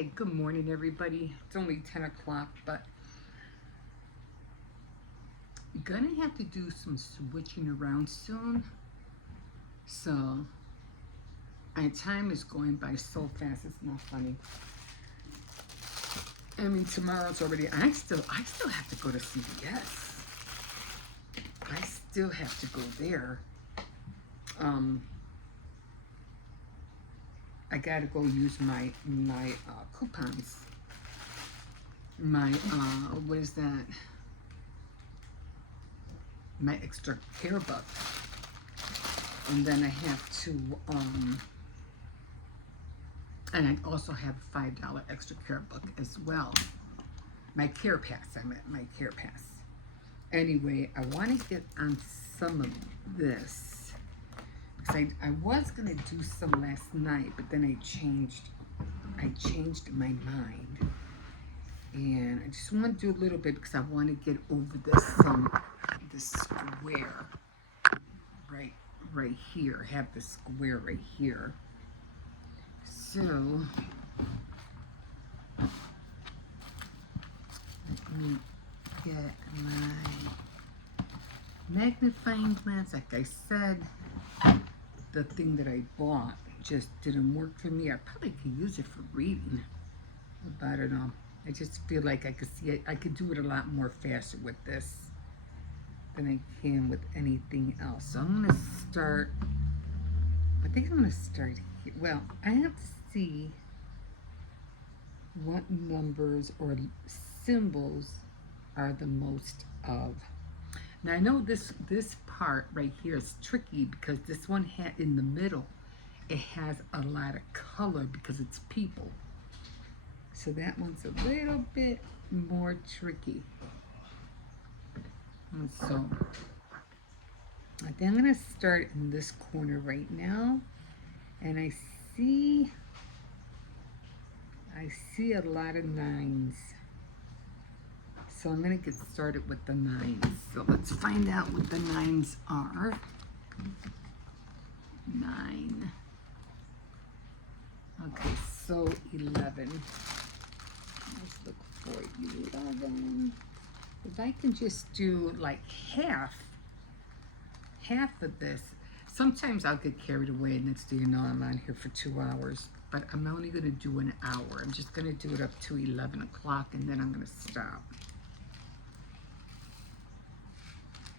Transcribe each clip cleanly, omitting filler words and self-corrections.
Okay, good morning, everybody. It's only 10 o'clock, but I'm gonna have to do some switching around soon. So, my time is going by so fast, it's not funny. I mean, tomorrow's already, I still have to go to CVS. I still have to go there. I gotta go use my coupons. My, what is that? My extra care buck. And then I have to, and I also have a $5 extra care buck as well. My care pass, I meant my care pass. Anyway, I want to get on some of this. Because I was going to do some last night, but then I changed my mind. And I just want to do a little bit because I want to get over this square right here. Have the square right here. So let me get my magnifying glass. Like I said, the thing that I bought just didn't work for me. I probably could use it for reading, but I don't know. I just feel like I could see it. I could do it a lot more faster with this than I can with anything else. So I'm gonna start. I think I'm gonna start here. Well, I have to see what numbers or symbols are the most of. Now I know this part right here is tricky because this one had in the middle, it has a lot of color because it's people. So that one's a little bit more tricky. And so I think I'm gonna start in this corner right now, and I see a lot of nines. So I'm going to get started with the nines. So let's find out what the nines are. 9. Okay, so 11. Let's look for 11. If I can just do like half of this. Sometimes I'll get carried away. Next thing you know, I'm on here for 2 hours. But I'm only going to do an hour. I'm just going to do it up to 11 o'clock and then I'm going to stop.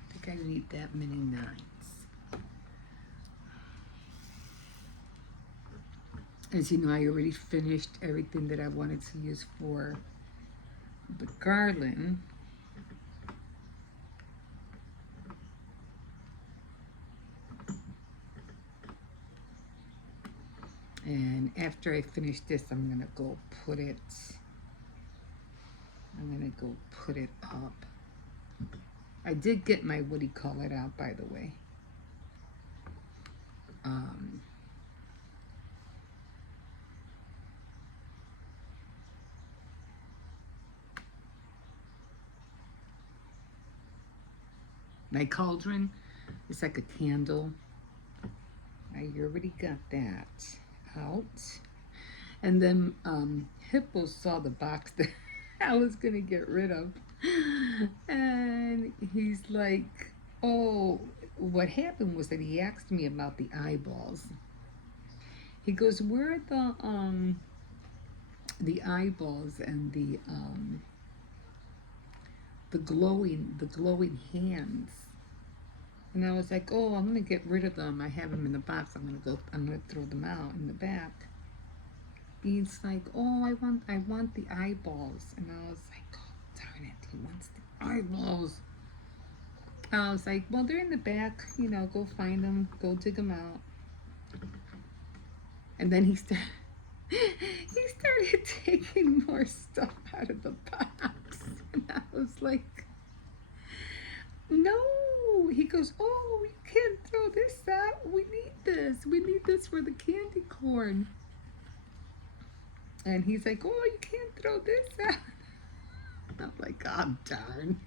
I think I need that many nines. As you know, I already finished everything that I wanted to use for the garland. And after I finish this, I'm gonna go put it up. I did get my what do you call it out, by the way. My cauldron is like a candle. I already got that out. And then Hippo saw the box that I was gonna get rid of. And he's like, oh, what happened was that he asked me about the eyeballs. He goes, where are the eyeballs and the glowing hands? And I was like, oh, I'm gonna get rid of them. I have them in the box. I'm gonna throw them out in the back. He's like, oh, I want the eyeballs. And I was like, oh, darn it, he wants the eyeballs. I was like, well, they're in the back, you know, go find them, go dig them out. And then he started taking more stuff out of the box. And I was like, no. He goes, oh, you can't throw this out. We need this. We need this for the candy corn. And he's like, oh, you can't throw this out. I'm like, oh, darn.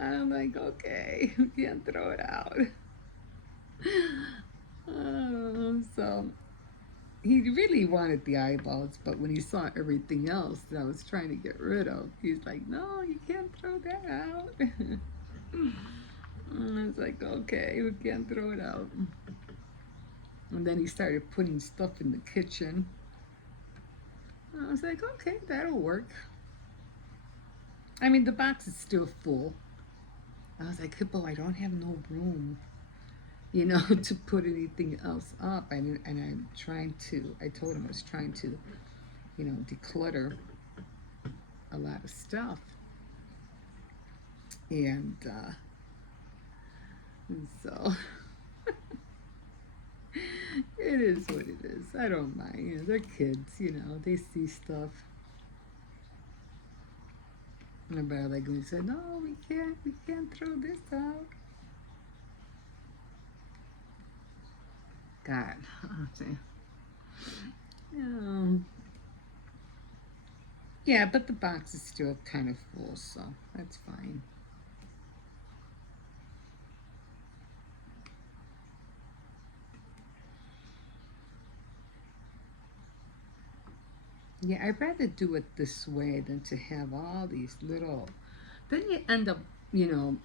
I'm like, okay, you can't throw it out. So he really wanted the eyeballs, but when he saw everything else that I was trying to get rid of, he's like, "No, you can't throw that out." And I was like, "Okay, we can't throw it out." And then he started putting stuff in the kitchen. I was like, "Okay, that'll work." I mean, the box is still full. I was like, "Hippo, I don't have no room, to put anything else up." And I'm trying to. I told him I was trying to, declutter a lot of stuff, and so it is what it is. I don't mind. They're kids. They see stuff. My brother like when he said, "No, we can't throw this out." God, yeah, yeah, but the box is still kind of full, so that's fine. Yeah, I'd rather do it this way than to have all these little. Then you end up, you know,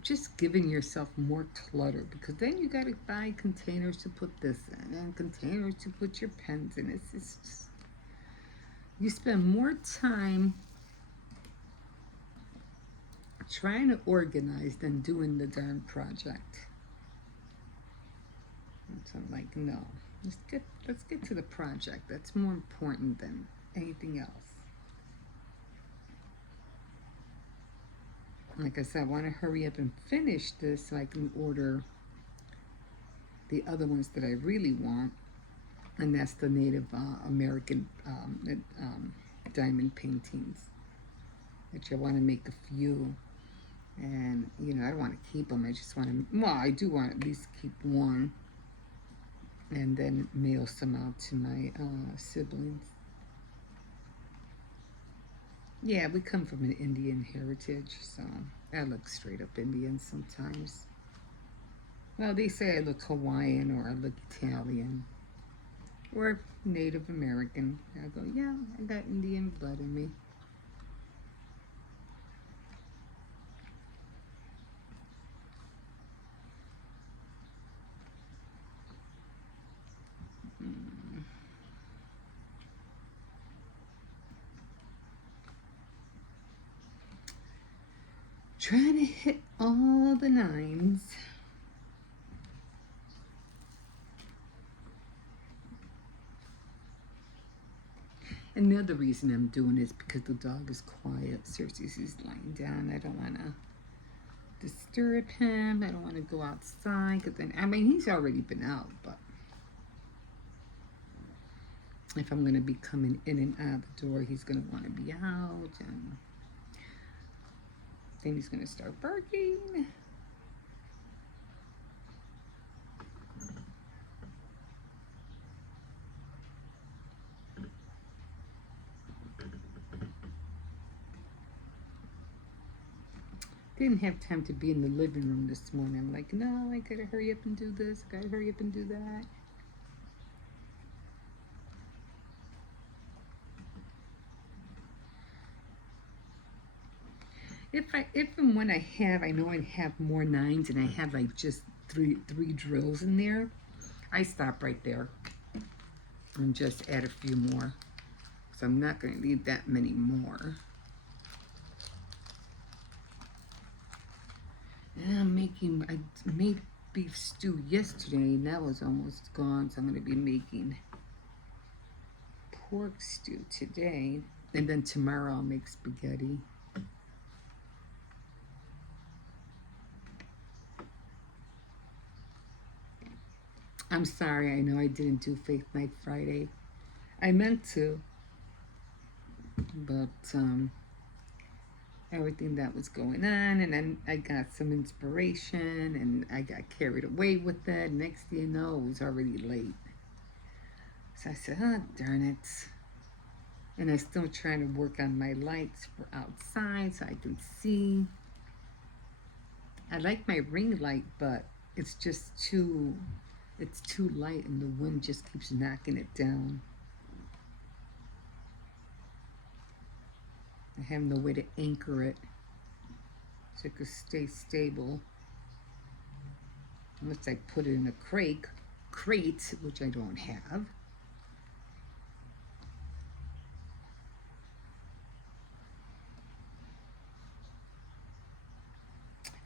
just giving yourself more clutter because then you got to buy containers to put this in and containers to put your pens in. It's just, you spend more time trying to organize than doing the darn project. And so I'm like, no, let's get to the project. That's more important than anything else. Like I said, I want to hurry up and finish this so I can order the other ones that I really want, and that's the Native American diamond paintings, which I want to make a few. And I don't want to keep them. I just want to. Well, I do want to at least keep one, and then mail some out to my siblings. Yeah, we come from an Indian heritage, so I look straight up Indian sometimes. Well, they say I look Hawaiian or I look Italian or Native American. I go, yeah, I got Indian blood in me. Mm. Trying to hit all the nines. And the other reason I'm doing is because the dog is quiet. Cersei's lying down. I don't want to disturb him. I don't want to go outside. Cause then, I mean, he's already been out, but if I'm going to be coming in and out of the door, he's going to want to be out. And then he's going to start barking. Didn't have time to be in the living room this morning. I'm like, no, I gotta hurry up and do this. Gotta hurry up and do that. If and when I know I have more nines and I have like just three drills in there, I stop right there and just add a few more. So I'm not gonna need that many more. And I made beef stew yesterday and that was almost gone, so I'm gonna be making pork stew today. And then tomorrow I'll make spaghetti. I'm sorry, I know I didn't do Faith Night Friday. I meant to, but everything that was going on, and then I got some inspiration, and I got carried away with it. Next thing you know, it was already late. So I said, oh, darn it. And I'm still trying to work on my lights for outside so I can see. I like my ring light, but it's just too It's too light and the wind just keeps knocking it down. I have no way to anchor it so it could stay stable. Unless I put it in a crate, which I don't have.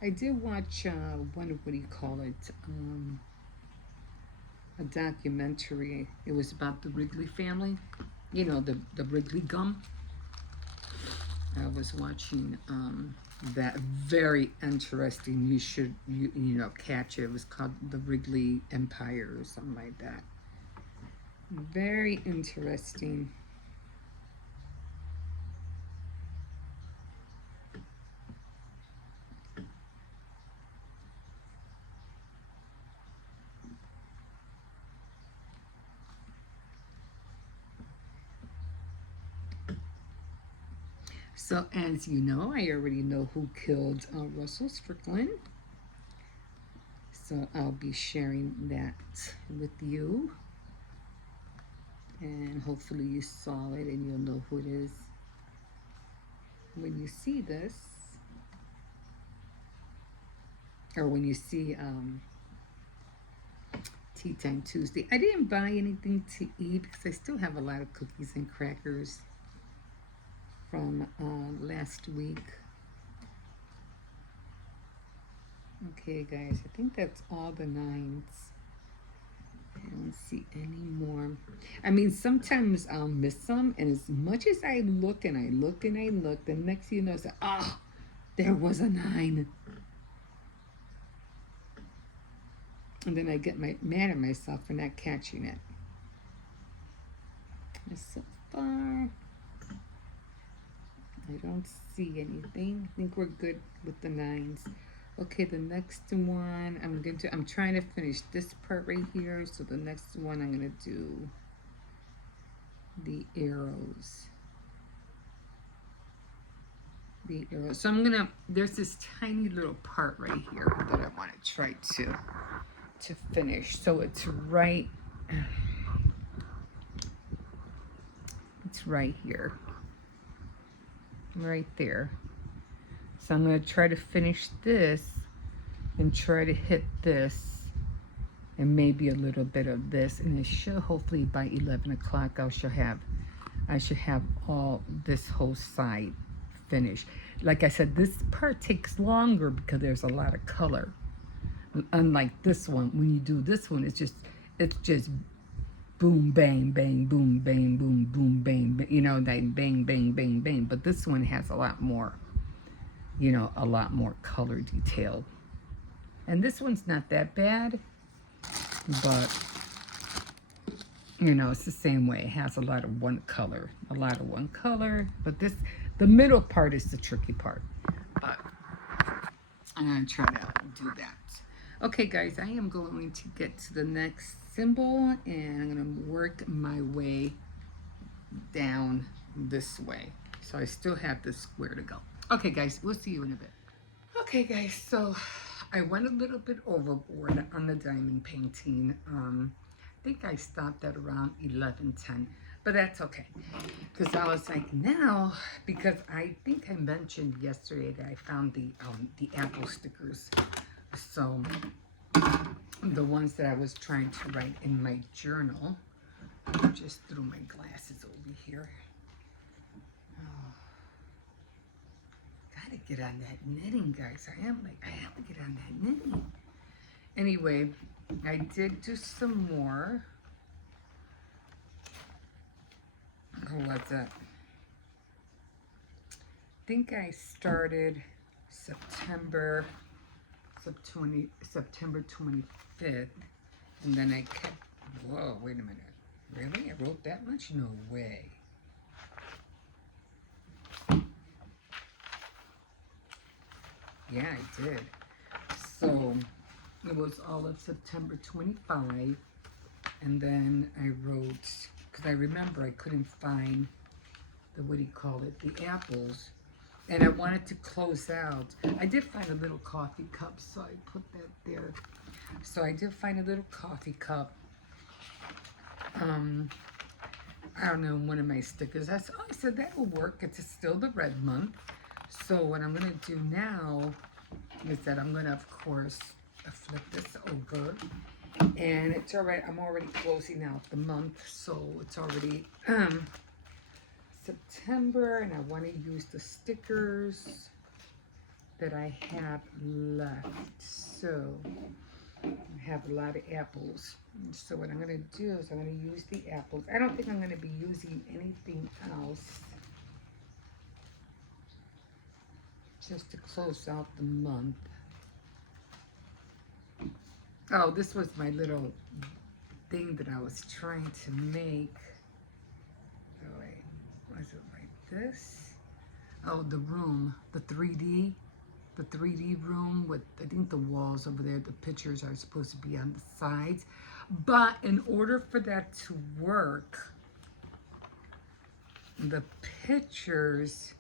I did watch what do you call it? A documentary. It was about the Wrigley family. You know, the Wrigley gum. I was watching that, very interesting. You should you know catch it. It was called the Wrigley Empire or something like that. Very interesting. So as you know, I already know who killed Russell Strickland. So I'll be sharing that with you. And hopefully you saw it and you'll know who it is when you see this. Or when you see Tea Time Tuesday. I didn't buy anything to eat because I still have a lot of cookies and crackers from last week. Okay, guys, I think that's all the 9s. I don't see any more. I mean, sometimes I'll miss some, and as much as I look and I look and I look, the next thing you know, it's like, oh, there was a 9. And then I get mad at myself for not catching it. And so far, I don't see anything. I think we're good with the 9s. Okay, the next one I'm trying to finish this part right here. So the next one I'm gonna do the arrows. The arrows. So there's this tiny little part right here that I want to try to finish. So it's right here. Right there. So I'm going to try to finish this and try to hit this and maybe a little bit of this, and it should hopefully by 11 o'clock I should have all this whole side finished. Like I said, this part takes longer because there's a lot of color. Unlike this one, when you do this one, it's just boom, bang, bang, boom, bang, boom, boom, bang, you know, like bang, bang, bang, bang. But this one has a lot more, you know, a lot more color detail. And this one's not that bad, but, you know, it's the same way. It has a lot of one color, but the middle part is the tricky part. But I'm going to try to do that. Okay, guys, I am going to get to the next symbol, and I'm going to work my way down this way. So I still have this square to go. Okay, guys, we'll see you in a bit. Okay, guys, so I went a little bit overboard on the diamond painting. I think I stopped at around 11:10, but that's okay. Because I was like, now, because I think I mentioned yesterday that I found the apple stickers. So the ones that I was trying to write in my journal. I just threw my glasses over here. Oh. Gotta get on that knitting, guys. I have to get on that knitting. Anyway, I did do some more. What's that? I think I started September 25th, and then I kept, whoa, wait a minute. Really? I wrote that much? No way. Yeah, I did. So it was all of September 25, and then I wrote, because I remember I couldn't find the, what do you call it, the apples And I wanted to close out. I did find a little coffee cup, so I put that there. So I did find a little coffee cup. I don't know, one of my stickers. I said that will work. It's still the red month. So what I'm going to do now is that I'm going to, of course, flip this over. And it's all right. I'm already closing out the month. So it's already September. And I want to use the stickers that I have left. So I have a lot of apples. So what I'm going to do is I'm going to use the apples. I don't think I'm going to be using anything else. Just to close out the month. Oh, this was my little thing that I was trying to make. Oh, wait. Was it like this? Oh, the room. The 3D. The 3D room with, I think the walls over there, the pictures are supposed to be on the sides. But in order for that to work, the pictures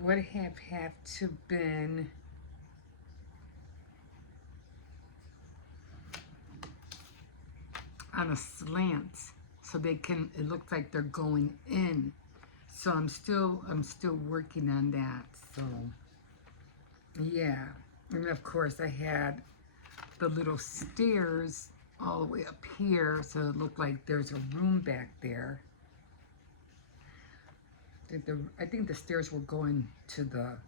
would have had to been on a slant, so they can, it looks like they're going in. So I'm still working on that. So yeah, and of course I had the little stairs all the way up here, so it looked like there's a room back there. I think the stairs were going to the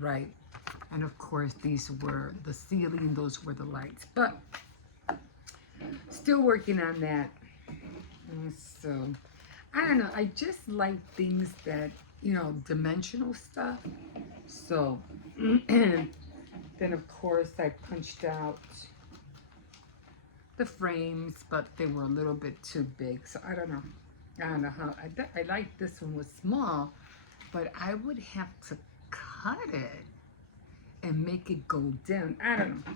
right, and of course these were the ceiling, those were the lights, but still working on that. And so I don't know, I just like things that, you know, dimensional stuff. So then of course I punched out the frames, but they were a little bit too big, so I don't know how. I like this one was small, but I would have to cut it and make it go down. I don't know.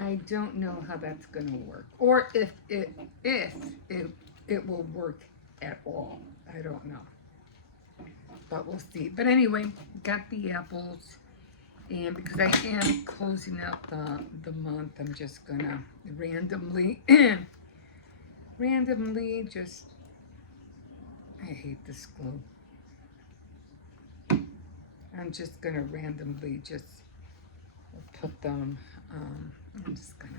I don't know how that's gonna work, or if it will work at all. I don't know, but we'll see. But anyway, got the apples, and because I am closing out the month, I'm just gonna randomly just. I hate this glue. I'm just gonna randomly just put them. I'm just gonna.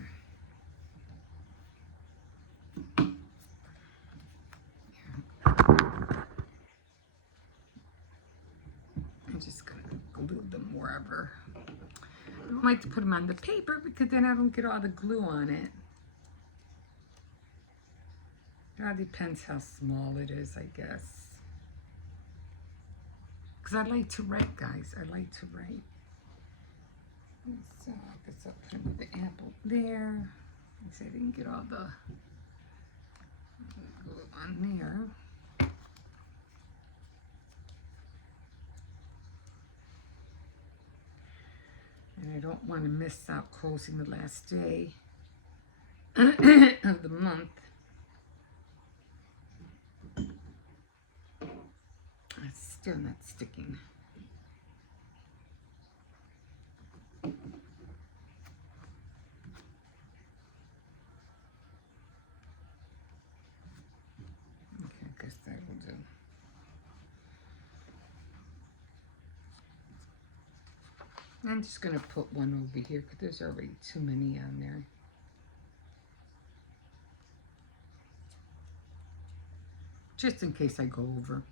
I'm just gonna glue them wherever. I don't like to put them on the paper because then I don't get all the glue on it. That depends how small it is, I guess. Because I like to write, guys. I like to write. So I guess I'll put the apple there. I didn't get all the glue on there. And I don't want to miss out closing the last day of the month. It's still not sticking. Okay, I guess that will do. I'm just going to put one over here because there's already too many on there. Just in case I go over.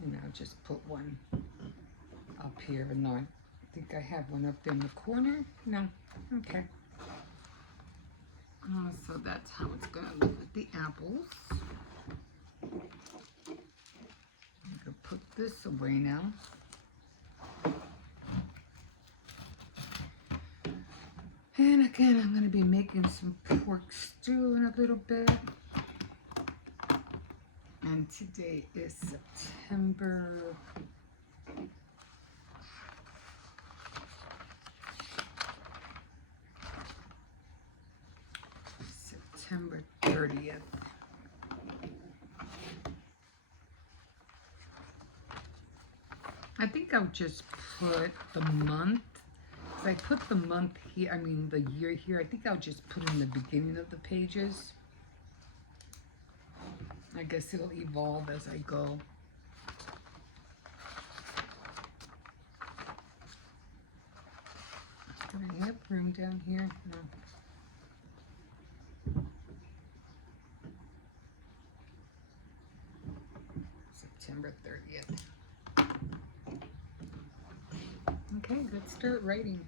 And I'll just put one up here. No, I think I have one up there in the corner. No, okay. So that's how it's going to look with the apples. I'm going to put this away now. And again, I'm going to be making some pork stew in a little bit. And today is September September 30th. I think I'll just put the month. If I put the month here, I mean the year here, I think I'll just put in the beginning of the pages. I guess it'll evolve as I go. Do I have room down here? No. September 30th. Okay, let's start writing.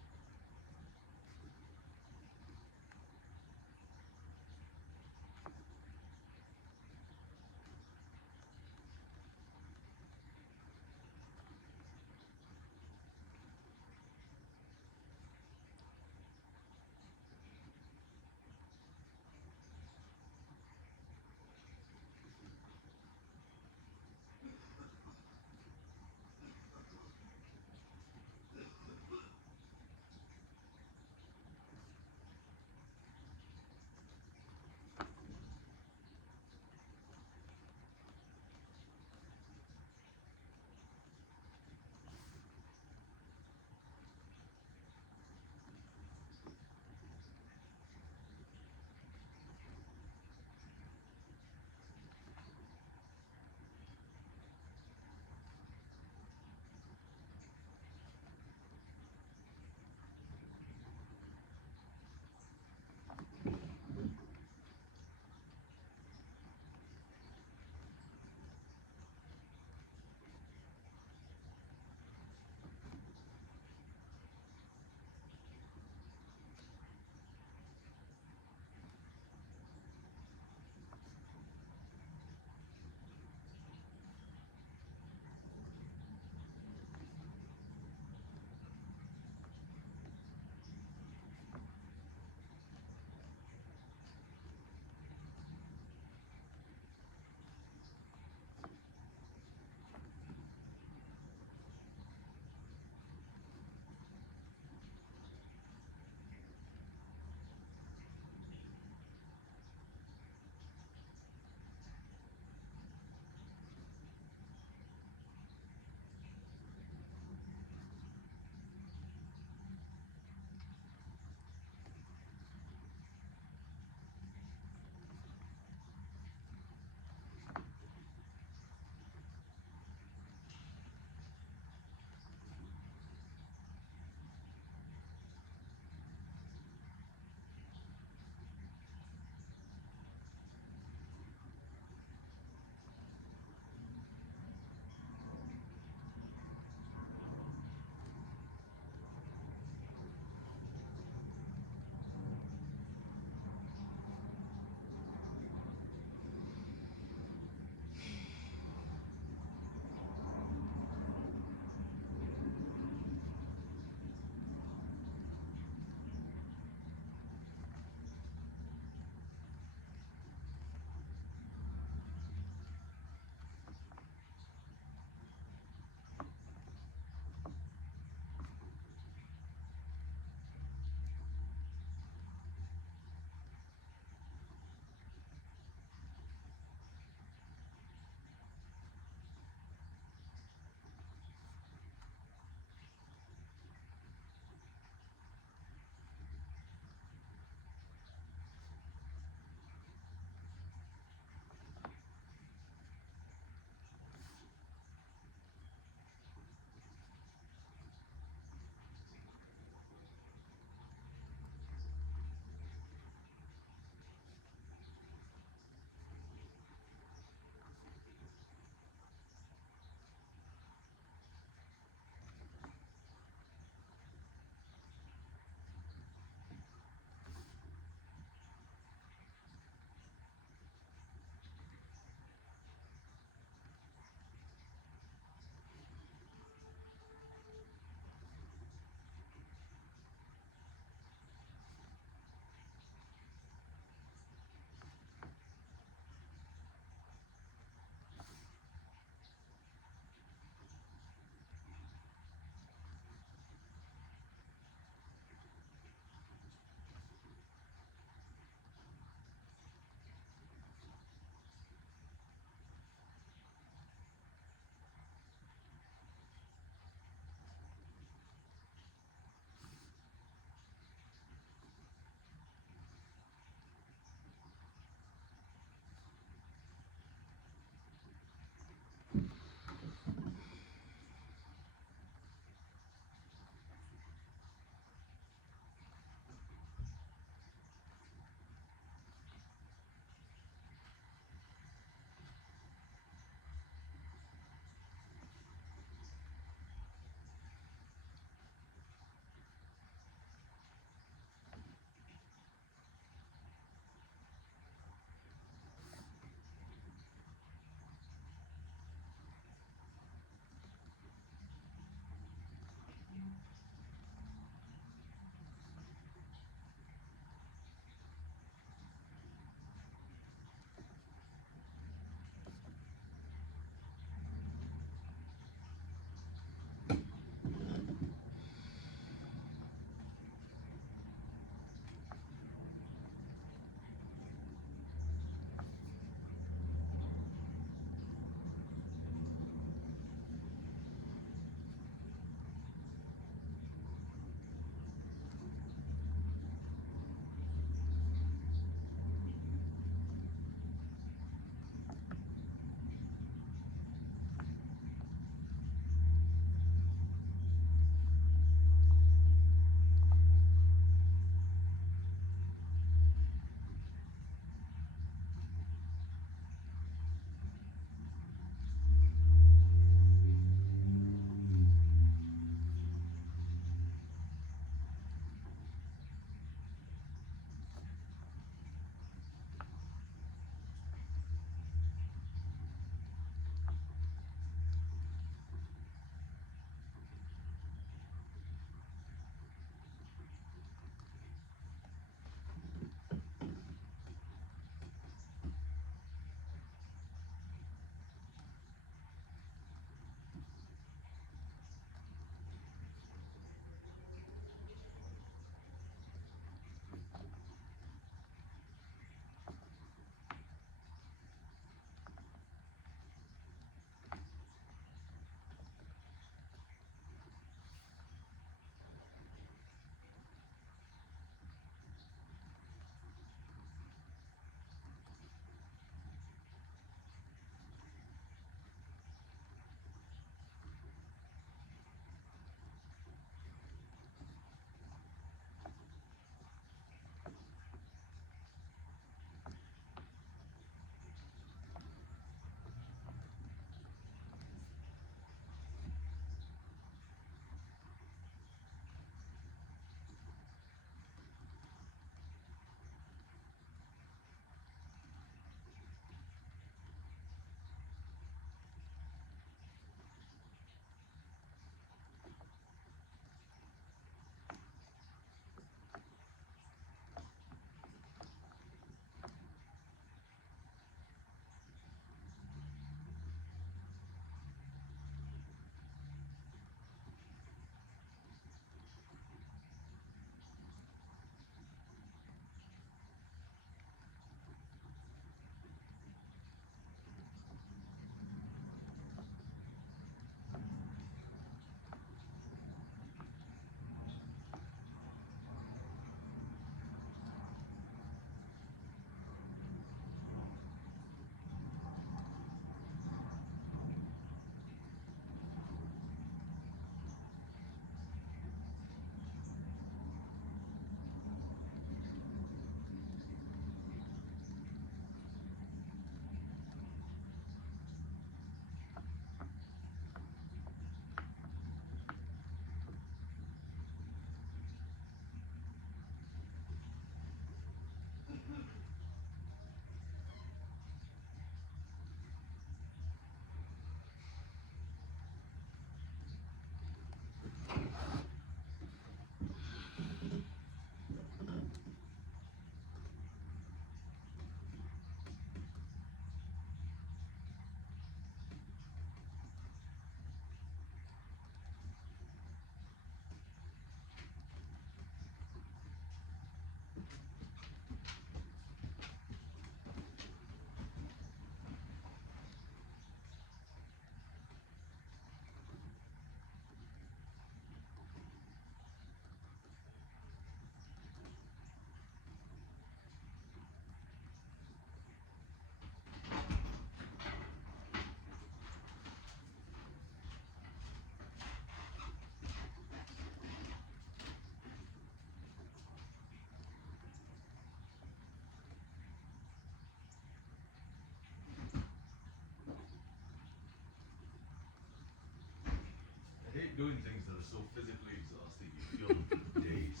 doing things that are so physically exhausting, you feel them for days.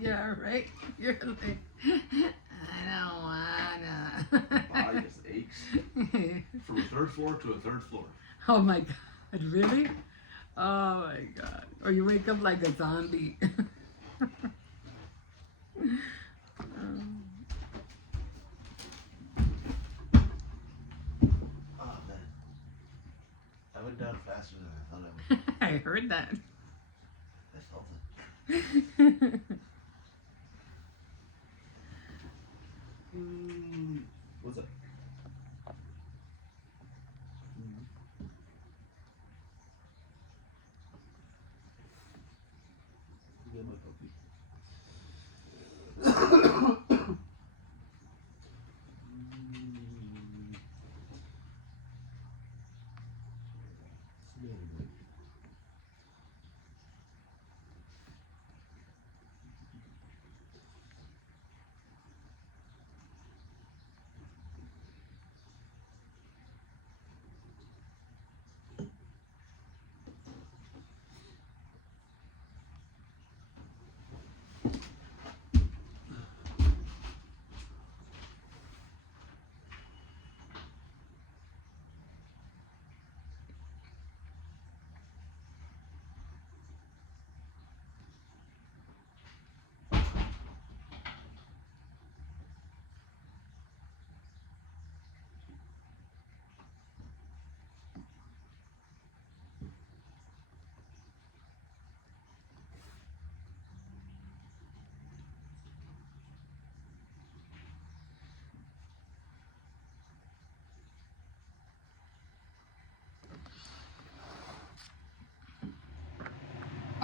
Yeah, right? You're like, I don't wanna. Body just aches. From a third floor to a third floor. Oh my God, really? Oh my God. Or you wake up like a zombie. Oh man. I went down faster than I thought I would. I heard that. I felt it. What's up? Yeah, my puppy.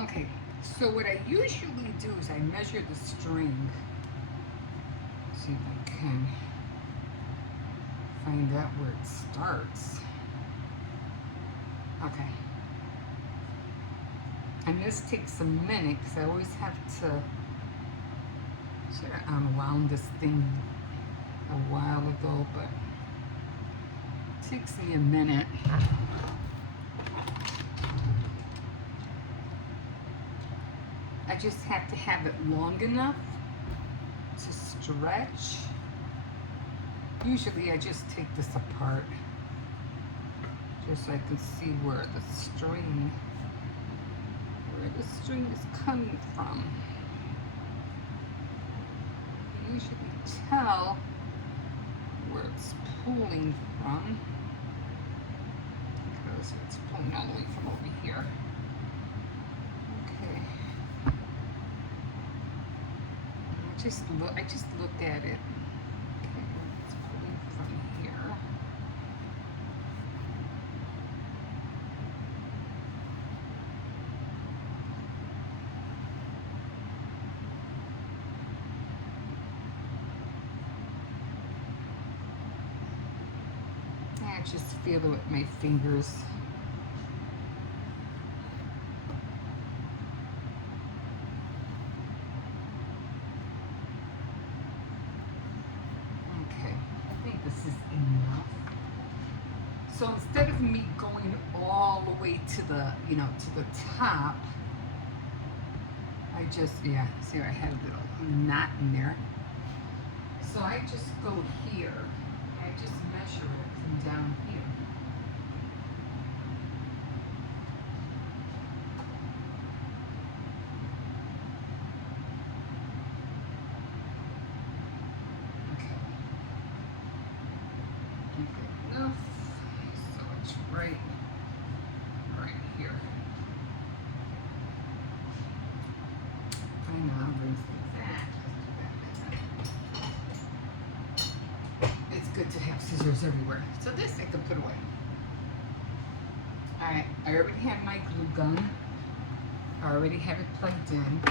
Okay, so what I usually do is I measure the string. See if I can find out where it starts. Okay. And this takes a minute because I always have to should have unwound this thing a while ago, but it takes me a minute. I just have to have it long enough to stretch. Usually I just take this apart just so I can see where the string is coming from. You usually tell where it's pulling from because it's pulling all the way from over here. Okay. I just look at it. Okay, it's pulling from here. I just feel it with my fingers. Okay, I think this is enough. So instead of me going all the way to the, to the top, I just, yeah, see I had a little knot in there. So I just go here. I just measure it from down here. Okay. Keep it enough. So it's right here. I know, brings things back. It's good to have scissors everywhere. So this I can put away. Alright, I already have my glue gun. I already have it plugged in.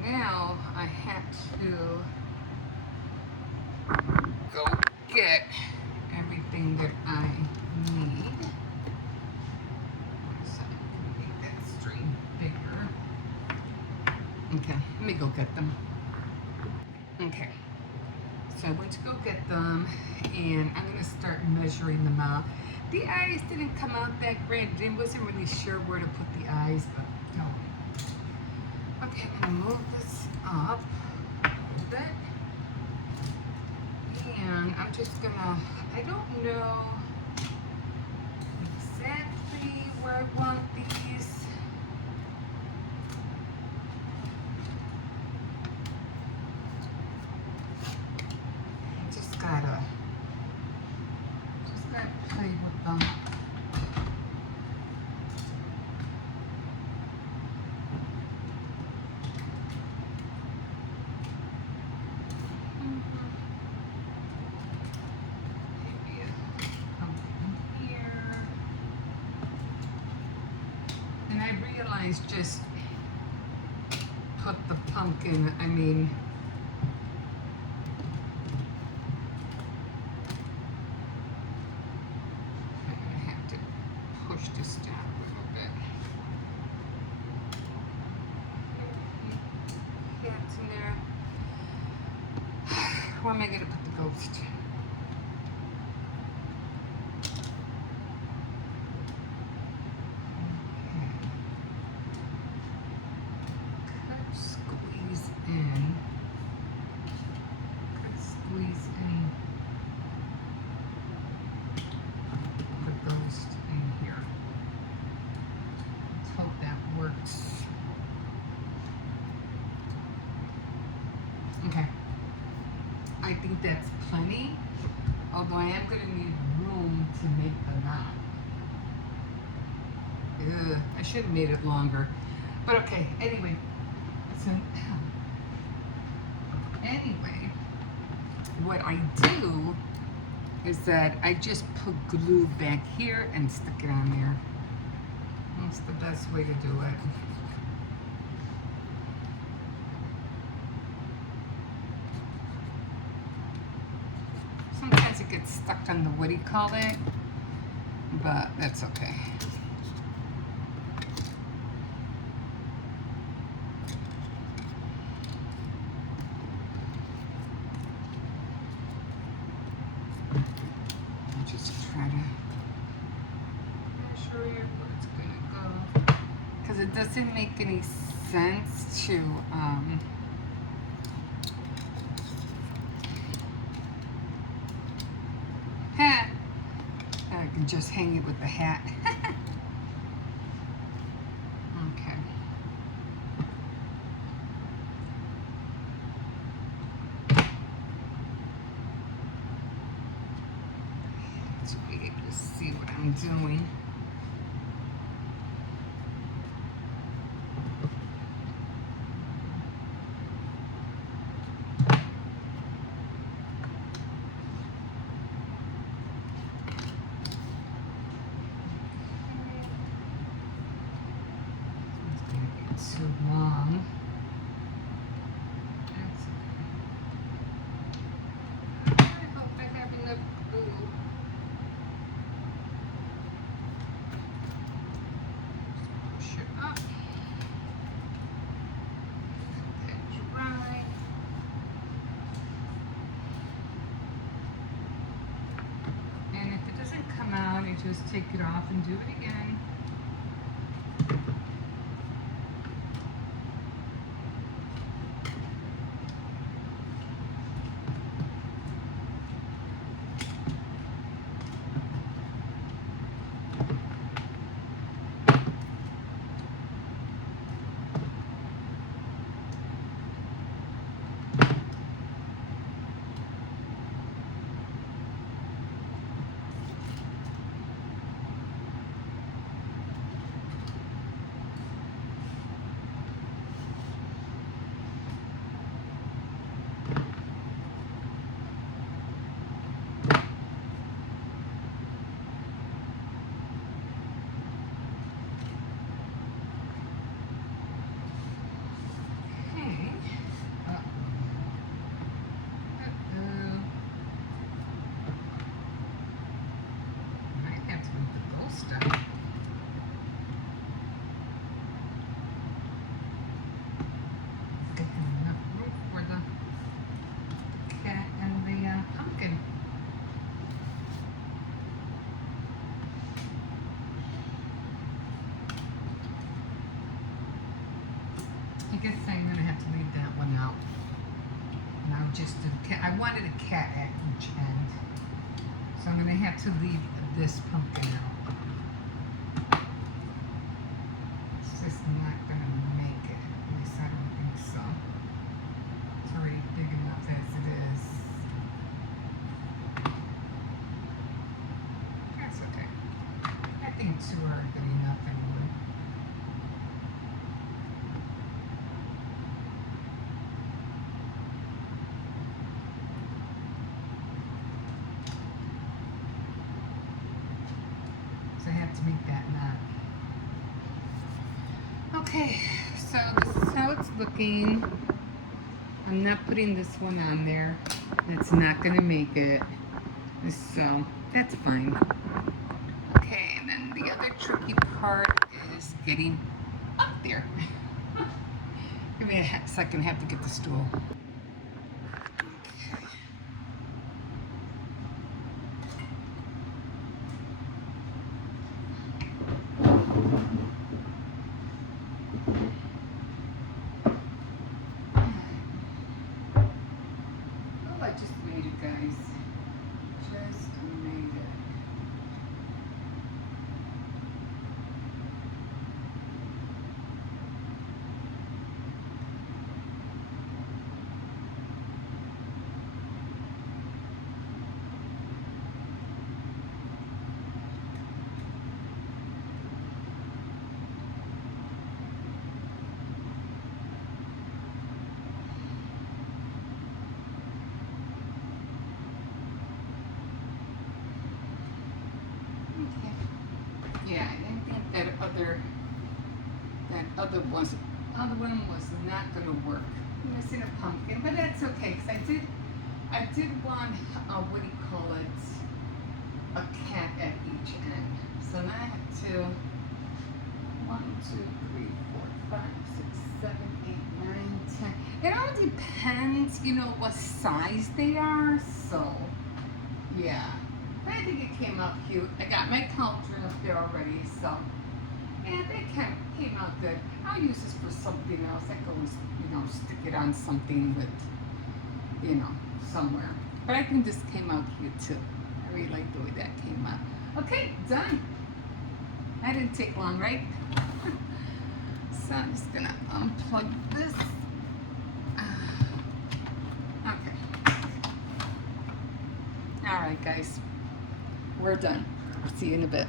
Now I have to go get everything that I need. So make that string bigger. Okay, let me go get them. Okay, so I went to go get them and I'm going to start measuring them out. The eyes didn't come out that great. I wasn't really sure where to put the eyes, but no. Okay, I'm gonna move this up a little bit. And I'm just gonna, I don't know exactly where I want these. Just gotta play with them. Maybe a pumpkin here. And I realized just put the pumpkin, I mean, push this down a little bit. That's in there. Where am I going to put the ghost? Cut, squeeze in. Cut, squeeze in. Put ghost in here. Let's hope that works. Okay. I think that's plenty, although I am going to need room to make the knot. Ugh, I should have made it longer. But okay, anyway. So, anyway, what I do is that I just put glue back here and stick it on there. That's the best way to do it. Sometimes it gets stuck on the, what do you call it? But that's okay. I'll just try to show you where it's gonna go. Because it doesn't make any sense to hat. I can just hang it with the hat. Okay. So be able to see what I'm doing. Too long. That's okay. I hope I have enough glue. Just push it up. Let that dry. And if it doesn't come out, you just take it off and do it again. guess I'm gonna have to leave that one out. And I'll just do the cat. I wanted a cat at each end. So I'm gonna have to leave this pumpkin out. It's just not gonna make it. At least I don't think so. It's already big enough as it is. That's okay. I think 2 are good enough anyway. So I have to make that knot. Okay, so this is how it's looking. I'm not putting this one on there. It's not gonna make it. So that's fine. Okay, and then the other tricky part is getting up there. Give me a second, I have to get the stool. Oh, I just made it, guys. Just made it. Okay. Yeah, I didn't think that other one was not gonna work. I'm missing a pumpkin, but that's okay because I did want what do you call it? A cat at each end. So now I have to 1, 2, 3, 4, 5, 6, 7, 8, 9, 10. It all depends, you know, what size they are. So yeah. But I think it came out cute. I got my counter up there already, so yeah, they came out good. I'll use this for something else. I can always, you know, stick it on something with, you know, somewhere. But I think this came out cute too. I really like the way that came out. Okay, done. That didn't take long, right? So I'm just gonna unplug this. Okay. All right, guys. We're done. See you in a bit.